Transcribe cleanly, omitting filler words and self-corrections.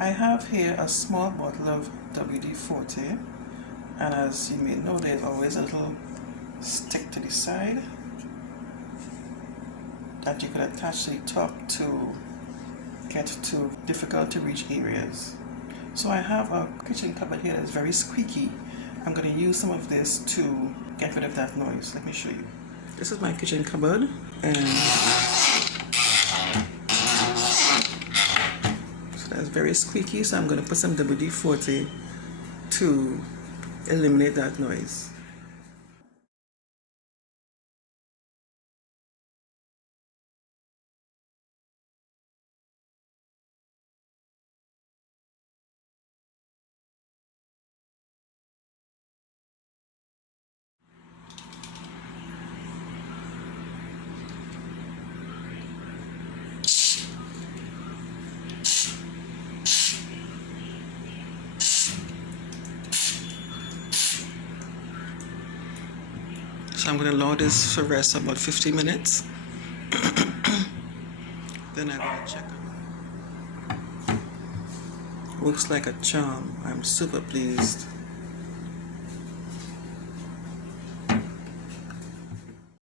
I have here a small bottle of WD40, and as you may know, there's always a little stick to the side that you can attach to the top to get to difficult to reach areas. So I have a kitchen cupboard here that's very squeaky. I'm going to use some of this to get rid of that noise. Let me show you. This is my kitchen cupboard, and so that's very squeaky, so I'm going to put some WD-40 to eliminate that noise. So I'm going to allow this to rest about 50 minutes. Then I'm going to check it. Looks like a charm. I'm super pleased.